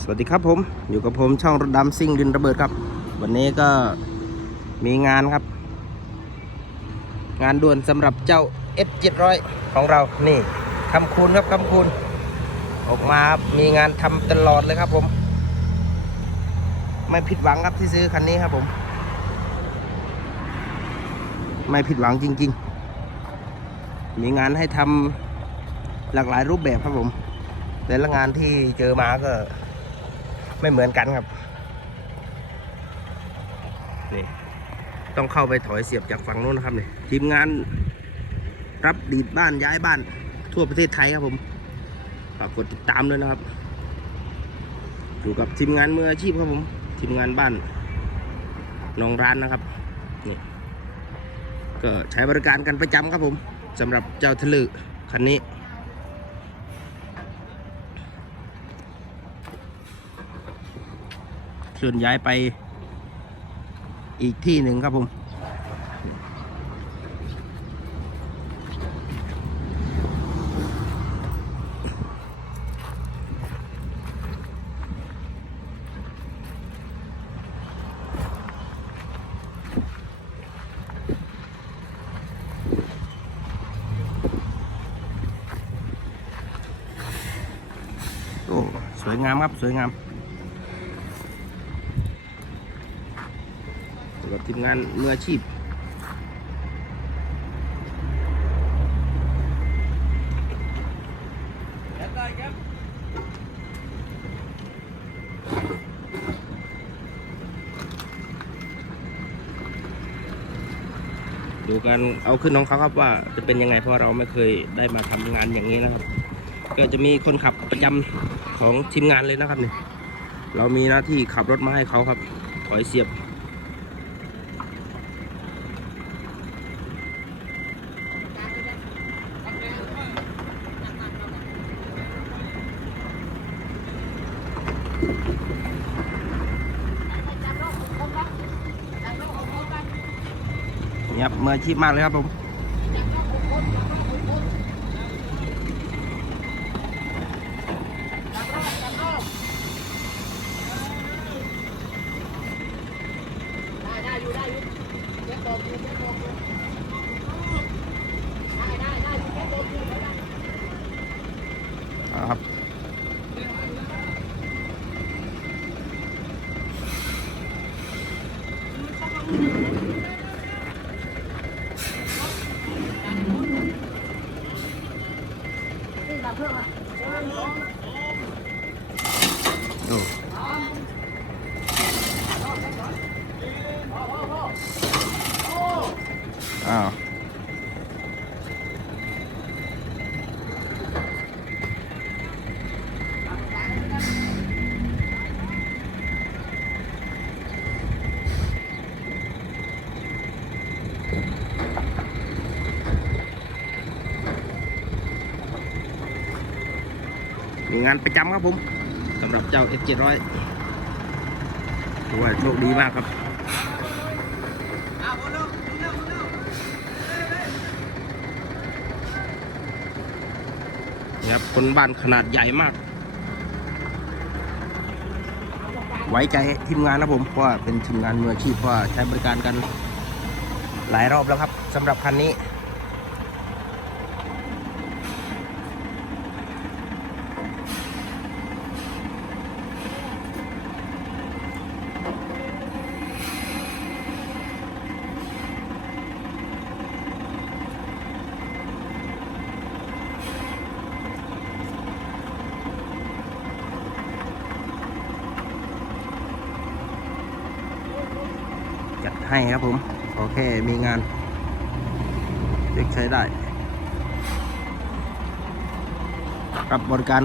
สวัสดีครับผมอยู่กับผมช่องรถดำซิ่งดินระเบิดครับ วันนี้ก็มีงานครับ งานด่วนสำหรับเจ้า F700 ของเรานี่คำคูณครับคำคูณ ออกมาครับมีงานทำตลอดเลยครับผม ไม่ผิดหวังครับที่ซื้อคันนี้ครับผม ไม่ผิดหวังจริง ๆ มีงานให้ทำหลากหลายรูปแบบครับผม แต่ละงานที่เจอมาก็ ไม่เหมือนกันครับนี่ต้องเข้าไปถอยเสียบจากฝั่งโน้นนะครับเนี่ยทีมงานรับดีดบ้านย้ายบ้านทั่วประเทศไทยครับผมฝากกดติดตามด้วยนะครับ อยู่กับทีมงานมืออาชีพครับผมทีมงานบ้านน้องร้านนะครับนี่ก็ใช้บริการกันประจำครับผมสำหรับเจ้าทะลึคันนี้ เค ลื่อนย้ายไปอีกที่หนึ่งครับผม โอ้ สวยงามครับ สวยงาม สำหรับทีมงานมืออาชีพดูกันเอาขึ้นน้องเขาครับว่าจะเป็นยังไงเพราะเราไม่เคยได้มาทำงานอย่างนี้นะครับ ก็จะมีคนขับประจำของทีมงานเลยนะครับเนี่ยเรามีหน้าที่ขับรถมาให้เขาครับถอยเสียบ นี่ครับมืออาชีพมากเลยครับผมได้ได้อยู่ได้อยู่เช็คบอกอยู่เช็คบอกอยู่ นี่มาเพิ่มอะโอ้อ้าว งานประจำครับผมสำหรับเจ้า F700 ถือว่าโชคดีมากครับนะครับคนบ้านขนาดใหญ่มาก ไว้ใจทีมงานนะผมเพราะเป็นทีมงานมืออาชีพเพราะใช้บริการกันหลายรอบแล้วครับสำหรับคันนี้ จัดให้ครับผมโอเคมีงานเล็กใช้ได้รับบริการ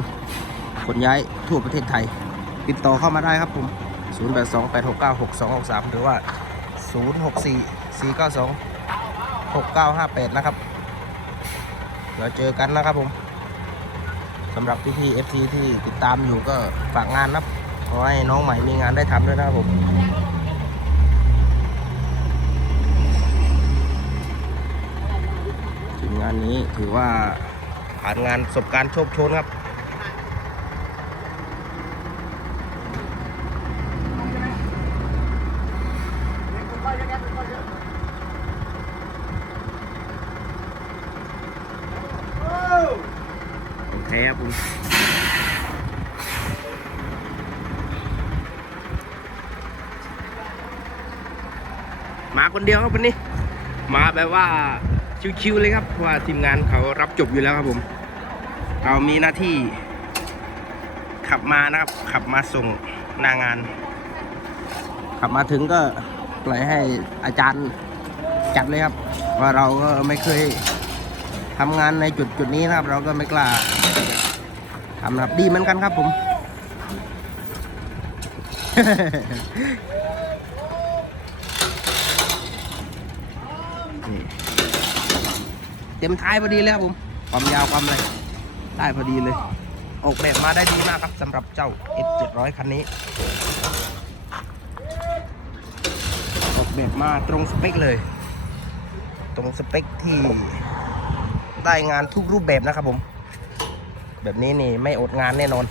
ขนย้ายทั่วประเทศไทย ติดต่อเข้ามาได้ครับผม 0828696263 หรือว่า 0644926958 นะครับเดี๋ยวเจอกันนะครับผมสำหรับพี่ๆ FC ที่ติดตามอยู่ก็ฝากงานนะขอให้น้องใหม่มีงานได้ทำด้วยนะครับผม งานนี้ถือว่าผ่านงานประสบการณ์โชคโชนครับโอเคครับคุณมาคนเดียวครับวันนี้ มาแบบว่า ชิวๆเลยครับเพราะว่าทีมงานเขารับจบอยู่แล้วครับผมเรามีหน้าที่ขับมานะครับ ขับมาส่งหน้างาน ขับมาถึงก็ปล่อยให้อาจารย์จัดเลยครับ ว่าเราก็ไม่เคยทำงานในจุดจุดนี้นะครับ เราก็ไม่กล้าทำนะครับดีเหมือนกันครับผมนี่ เต็มท้ายพอดีเลยครับผม ความยาวความอะไรได้พอดีเลย ออกแบบมาได้ดีมากครับสำหรับเจ้า S700 คันนี้ ออกแบบมาตรงสเปคเลย ตรงสเปคที่ได้งานทุกรูปแบบนะครับผม แบบนี้นี่ไม่อดงานแน่นอน